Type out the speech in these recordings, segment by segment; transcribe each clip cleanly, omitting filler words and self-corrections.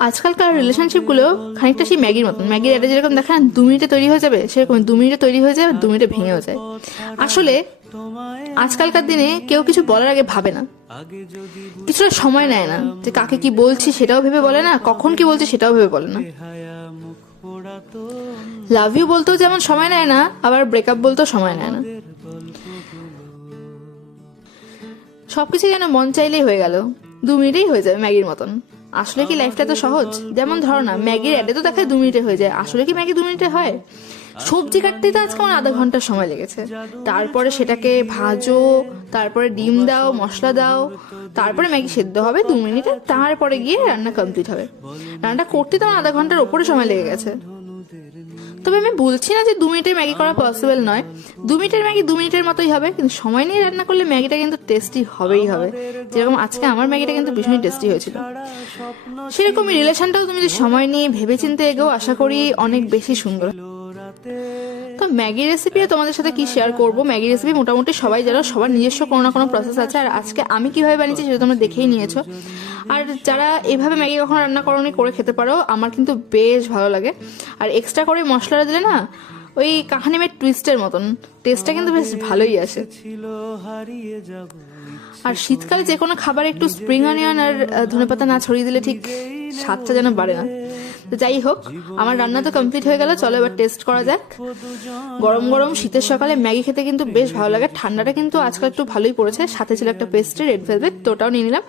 আজকালকার রিলেশনশিপগুলো খানিকটা সেই ম্যাগির মতন। ম্যাগির এটা যেরকম দেখেন 2 মিনিটে তৈরি হয়ে যাবে, সেরকম 2 মিনিটে তৈরি হয়ে যাবে, 2 মিনিটে ভেঙেও যায়। আসলে আজকালকার দিনে কেউ কিছু বলার আগে ভাবে না, কিছুটা সময় নেয় না, যে কাকে কি বলছি সেটাও ভেবে বলে না, কখন কি বলছি সেটাও ভেবে বলে না। লাভ ইউ বলতেও যেমন সময় নেয় না, আবার ব্রেকআপ বলতেও সময় নেয় না। সবকিছু যেন মন চাইলেই হয়ে গেল, 2 মিনিটেই হয়ে যাবে ম্যাগির মতন। আসলে কি লাইফটা তো সহজ? যেমন ধরো না, ম্যাগির অ্যাডে তো দেখায় 2 মিনিটে হয়ে যায়, আসলে কি ম্যাগি 2 মিনিটে হয়? সবজি কাটতে তো আজকে আমার আধা ঘন্টা সময় লেগেছে, তারপরে সেটাকে ভাজো, তারপরে ডিম দাও, মশলা দাও, তারপরে ম্যাগি সেদ্ধ হবে 2 মিনিটে, তারপরে গিয়ে রান্না কমপ্লিট হবে। রান্নাটা করতে তো আমার আধা ঘন্টার ওপরে সময় লেগে গেছে। তবে আমি বলছি না যে 2 মিনিটে ম্যাগি করা পসিবল নয়, 2 মিনিটের ম্যাগি 2 মিনিটের মতোই হবে, কিন্তু সময় নিয়ে রান্না করলে ম্যাগিটা কিন্তু টেস্টি হবেই হবে। যেরকম আজকে আমার ম্যাগিটা কিন্তু ভীষণই টেস্টি হয়েছিল। সেরকমই রিলেশনটাও তুমি যদি সময় নিয়ে ভেবেচিন্তে এগো, আশা করি অনেক বেশি সুন্দর। তো ম্যাগি রেসিপিও তোমাদের সাথে কি শেয়ার করব। ম্যাগি রেসিপি মোটামুটি সবাই জানো, সবার নিজস্ব কোনো না কোনো প্রসেস আছে, আর আজকে আমি কিভাবে বানিয়েছি সেটা তোমরা দেখেই নিয়েছো। আর যারা এভাবে ম্যাগি কখনো রান্না করোনি, করে খেতে পারো, আমার কিন্তু বেশ ভালো লাগে। আর এক্সট্রা করে মশলাটা দিলে না, ওই কাহানি মেড টুইস্টের মতন টেস্টটা কিন্তু বেশ ভালোই আসে। আর শীতকালে যে কোনো খাবার একটু স্প্রিং অনিয়ন আর ধনেপাতা না ছড়িয়ে দিলে ঠিক স্বাদটা যেন বাড়ে না। তো যাই হোক, আমার রান্না তো কমপ্লিট হয়ে গেল, চলো এবার টেস্ট করা যাক। গরম গরম শীতের সকালে ম্যাগি খেতে কিন্তু বেশ ভালো লাগে। ঠান্ডাটা কিন্তু আজকাল একটু ভালোই পড়েছে, সাথে ছিল একটা পেস্ট্রি রেড ভেলভেট, তো ওটাও নিয়ে নিলাম।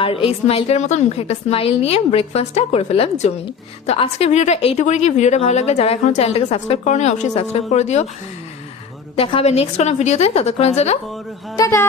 আর এই স্মাইলটার মতন মুখে একটা স্মাইল নিয়ে ব্রেকফাস্টটা করে ফেললাম জমিয়ে। তো আজকে ভিডিওটা এইটুকুই। কি ভিডিওটা ভালো লাগলে যারা এখনো চ্যানেলটাকে সাবস্ক্রাইব করোনি, অবশ্যই সাবস্ক্রাইব করে দিও। দেখা হবে নেক্সট কোনো ভিডিওতে, ততক্ষণের জন্য টাটা।